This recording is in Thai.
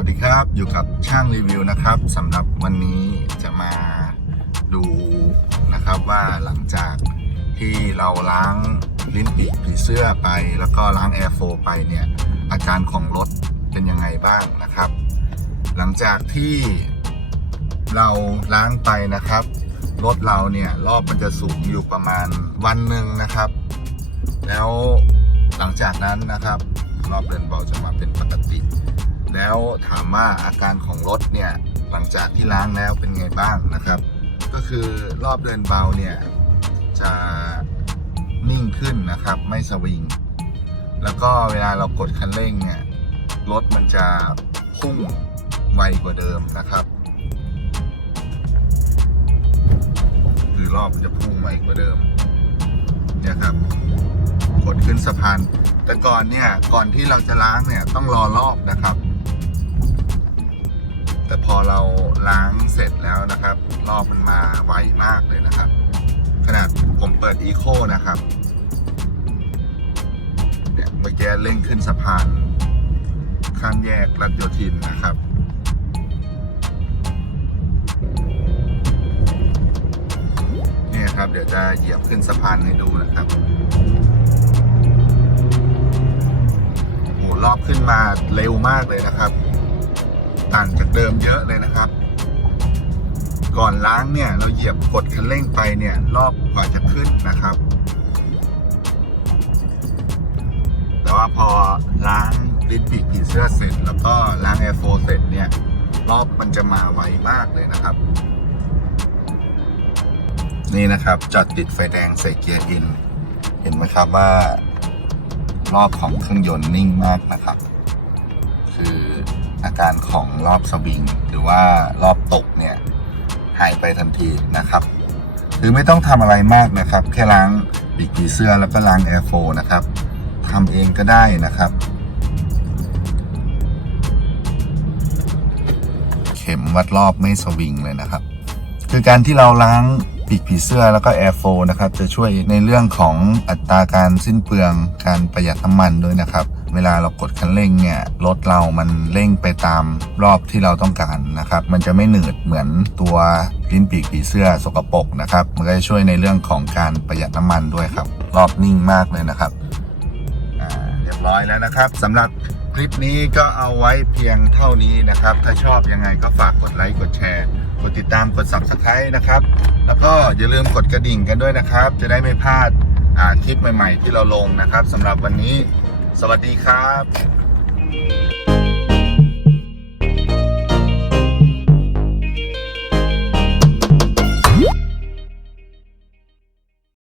ัสดีครับอยู่กับช่างรีวิวนะครับสำหรับวันนี้จะมาดูนะครับว่าหลังจากที่เราล้างลิ้นปีกผีเสื้อไป แล้วก็ล้างแอร์โฟไปเนี่ยอาการของรถเป็นยังไงบ้างนะครับ หลังจากที่เราล้างไปนะครับรถเราเนี่ยรอบมันจะสูงอยู่ประมาณวันหนึ่งนะครับ แล้วหลังจากนั้นนะครับรอบเดินเบาจะมาเป็นปกติ แล้วถามว่าอาการของรถเนี่ยหลังจากที่ล้างแล้วเป็นไงบ้างนะครับ ก็คือรอบเดินเบาเนี่ยจะนิ่งขึ้นนะครับ ไม่สวิง แล้วก็เวลาเรากดคันเร่งเนี่ยรถมันจะพุ่งไวกว่าเดิมนะครับ คือรอบมันจะพุ่งไวกว่าเดิมเนี่ยครับกดขึ้นสะพาน แต่ก่อนเนี่ยก่อนที่เราจะล้างเนี่ยต้องรอรอบนะครับ แต่พอเราล้างเสร็จแล้วนะครับ รอบมันมาไวมากเลยนะครับ ขนาดผมเปิดอีโคนะครับเนี่ยเมื่อกี้เร่งขึ้นสะพานข้ามแยกรัชโยธินนะครับเนี่ยครับเดี๋ยวจะเหยียบขึ้นสะพานให้ดูนะครับโอ้รอบขึ้นมาเร็วมากเลยนะครับ ต่างจากเดิมเยอะเลยนะครับ ก่อนล้างเนี่ยเราเหยียบกดคันเร่งไปเนี่ยรอบกว่าจะขึ้นนะครับ แต่ว่าพอล้างลิ้นปีกผีเสื้อเสร็จ แล้วก็ล้างแอร์โฟเสร็จเนี่ยรอบมันจะมาไวมากเลยนะครับ นี่นะครับจอดติดไฟแดงใส่เกียร์อิน เห็นไหมครับว่ารอบของเครื่องยนต์นิ่งมากนะครับ คือ อาการของรอบสวิง หรือว่ารอบตกเนี่ยหายไปทันทีนะครับคือไม่ต้องทำอะไรมากนะครับ แค่ล้างปีกผีเสื้อแล้วก็ล้างแอร์โฟนะครับทำเองก็ได้นะครับ เข็มวัดรอบไม่สวิงเลยนะครับ คือการที่เราล้างปีกผีเสื้อแล้วก็แอร์โฟนะครับ จะช่วยในเรื่องของอัตราการสิ้นเปลืองการประหยัดน้ำมันด้วยนะครับ เวลาเรากดคันเร่งเนี่ยรถเรามันเร่งไปตามรอบที่เราต้องการนะครับมันจะไม่หนืดเหมือนตัวลิ้นปีกผีเสื้อสกปรกนะครับมันก็จะช่วยในเรื่องของการประหยัดน้ำมันด้วยครับ รอบนิ่งมากเลยนะครับเรียบร้อยแล้วนะครับสำหรับคลิปนี้ก็เอาไว้เพียงเท่านี้นะครับ ถ้าชอบยังไงก็ฝากกดไลค์กดแชร์กดติดตามกด subscribe นะครับ แล้วก็อย่าลืมกดกระดิ่งกันด้วยนะครับ จะได้ไม่พลาดคลิปใหม่ ๆ ที่เราลงนะครับสำหรับวันนี้ สวัสดีครับ